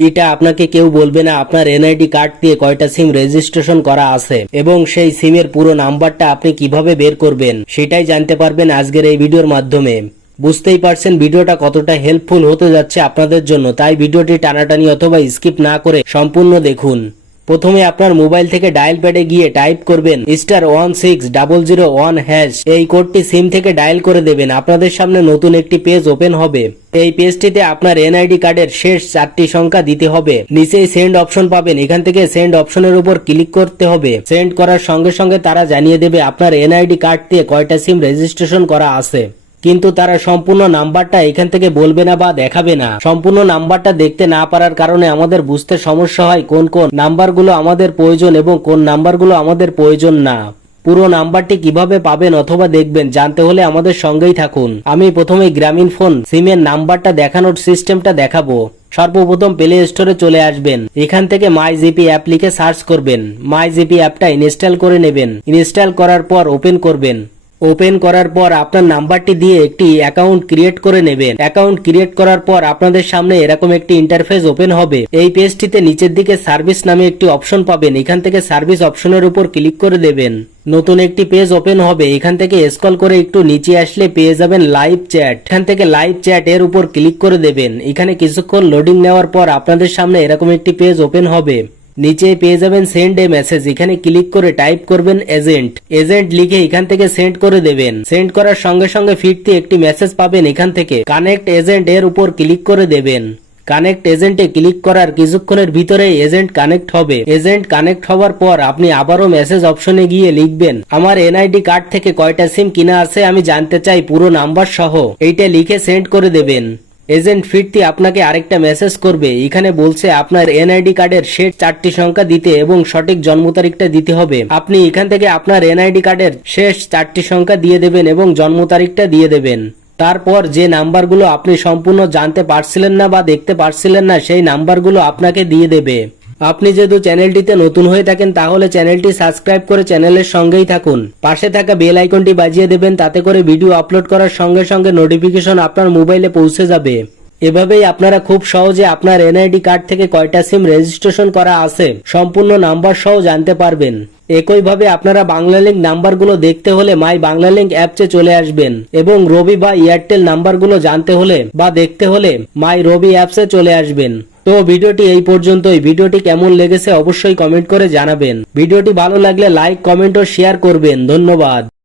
এটা আপনাকে কেউ বলবে না আপনার এনআইডি কার্ড দিয়ে কয়টা সিম রেজিস্ট্রেশন করা আছে এবং সেই সিমের পুরো নাম্বারটা আপনি কিভাবে বের করবেন সেটাই জানতে পারবেন আজকের এই ভিডিওর মাধ্যমে। বুঝতেই পারছেন ভিডিওটা কতটা হেল্পফুল হতে যাচ্ছে আপনাদের জন্য, তাই ভিডিওটি টানাটানি অথবা স্কিপ না করে সম্পূর্ণ দেখুন। প্রথমে আপনার মোবাইল থেকে ডায়াল প্যাডে গিয়ে টাইপ করবেন *16001#। এই কোডটি সিম থেকে ডায়াল করে দেবেন। আপনাদের সামনে নতুন একটি পেজ ওপেন হবে। এই পেজটিতে আপনার এনআইডি কার্ডের শেষ 4টি সংখ্যা দিতে হবে। নিচেই সেন্ড অপশন পাবেন, এখান থেকে সেন্ড অপশনের উপর ক্লিক করতে হবে। সেন্ড করার সঙ্গে সঙ্গে তারা জানিয়ে দেবে আপনার এনআইডি কার্ড দিয়ে কয়টা সিম রেজিস্ট্রেশন করা আছে, কিন্তু তারা সম্পূর্ণ নাম্বারটা এখান থেকে বলবে না বা দেখাবে না। সম্পূর্ণ নাম্বারটা দেখতে না পারার কারণে আমাদের বুঝতে সমস্যা হয় কোন কোন নাম্বারগুলো আমাদের প্রয়োজন এবং কোন নাম্বারগুলো আমাদের প্রয়োজন না। পুরো নাম্বারটি কিভাবে পাবেন অথবা দেখবেন জানতে হলে আমাদের সঙ্গেই থাকুন। আমি প্রথমে গ্রামীণ ফোন সিমের নাম্বারটা দেখানোর সিস্টেমটা দেখাবো। সর্বপ্রথম প্লে স্টোরে চলে আসবেন, এখান থেকে মাই জিপি অ্যাপ লিখে সার্চ করবেন। মাই জিপি অ্যাপটা ইনস্টল করে নেবেন। ইনস্টল করার পর ওপেন করবেন। ওপেন করার পর আপনার নাম্বারটি দিয়ে একটি অ্যাকাউন্ট ক্রিয়েট করে নেবেন। অ্যাকাউন্ট ক্রিয়েট করার পর আপনাদের সামনে এরকম একটি ইন্টারফেস ওপেন হবে। এই পেজটিতে নিচের দিকে সার্ভিস নামে একটি অপশন পাবেন, এখান থেকে সার্ভিস অপশনের উপর ক্লিক করে দেবেন। নতুন একটি পেজ ওপেন হবে। এখান থেকে স্ক্রল করে একটু নিচে আসলে পেয়ে যাবেন লাইভ চ্যাট। এখান থেকে লাইভ চ্যাট এর উপর ক্লিক করে দেবেন। এখানে কিছুক্ষণ লোডিং নেওয়ার পর আপনাদের সামনে এরকম একটি পেজ ওপেন হবে। নিচে পেয়ে যাবেন সেন্ড এ মেসেজ, এখানে ক্লিক করে টাইপ করবেন এজেন্ট। এজেন্ট লিখে এখান থেকে সেন্ড করে দেবেন। সেন্ড করার সঙ্গে সঙ্গে ফিরতি একটি মেসেজ পাবেন, এখান থেকে কানেক্ট এজেন্ট এর উপর ক্লিক করে দেবেন। কানেক্ট এজেন্টে ক্লিক করার কিছুক্ষণের ভিতরে এজেন্ট কানেক্ট হবে। এজেন্ট কানেক্ট হওয়ার পর আপনি আবারও মেসেজ অপশনে গিয়ে লিখবেন আমার এনআইডি কার্ড থেকে কয়টা সিম কিনা আছে আমি জানতে চাই পুরো নাম্বার সহ, এইটা লিখে সেন্ড করে দেবেন। এজেন্ট ফিরতি আপনাকে আরেকটা মেসেজ করবে, এখানে বলছে আপনার এনআইডি কার্ডের শেষ 4টি সংখ্যা দিতে এবং সঠিক জন্ম তারিখটা দিতে হবে। আপনি এখান থেকে আপনার এনআইডি কার্ডের শেষ 4টি সংখ্যা দিয়ে দেবেন এবং জন্ম তারিখটা দিয়ে দেবেন। তারপর যে নাম্বারগুলো আপনি সম্পূর্ণ জানতে পারছিলেন না বা দেখতে পারছিলেন না সেই নাম্বারগুলো আপনাকে দিয়ে দেবে। আপনি যেহেতু চ্যানেলটিতে নতুন হয়ে থাকেন তাহলে চ্যানেলটি সাবস্ক্রাইব করে চ্যানেলের সঙ্গেই থাকুন। পাশে থাকা বেল আইকনটি বাজিয়ে দেবেন, তাতে করে ভিডিও আপলোড করার সঙ্গে সঙ্গে নোটিফিকেশন আপনার মোবাইলে পৌঁছে যাবে। এভাবেই আপনারা খুব সহজে আপনার এনআইডি কার্ড থেকে কয়টা সিম রেজিস্ট্রেশন করা আছে সম্পূর্ণ নাম্বার সহ জানতে পারবেন। একইভাবে আপনারা বাংলালিংক নাম্বারগুলো দেখতে হলে মাই বাংলালিংক অ্যাপসে চলে আসবেন এবং রবি বা এয়ারটেল নাম্বারগুলো জানতে হলে বা দেখতে হলে মাই রবি অ্যাপসে চলে আসবেন। তো ভিডিওটি এই পর্যন্তই। ভিডিওটি কেমন লেগেছে অবশ্যই কমেন্ট করে জানাবেন। ভিডিওটি ভালো লাগলে লাইক, কমেন্ট ও শেয়ার করবেন। ধন্যবাদ।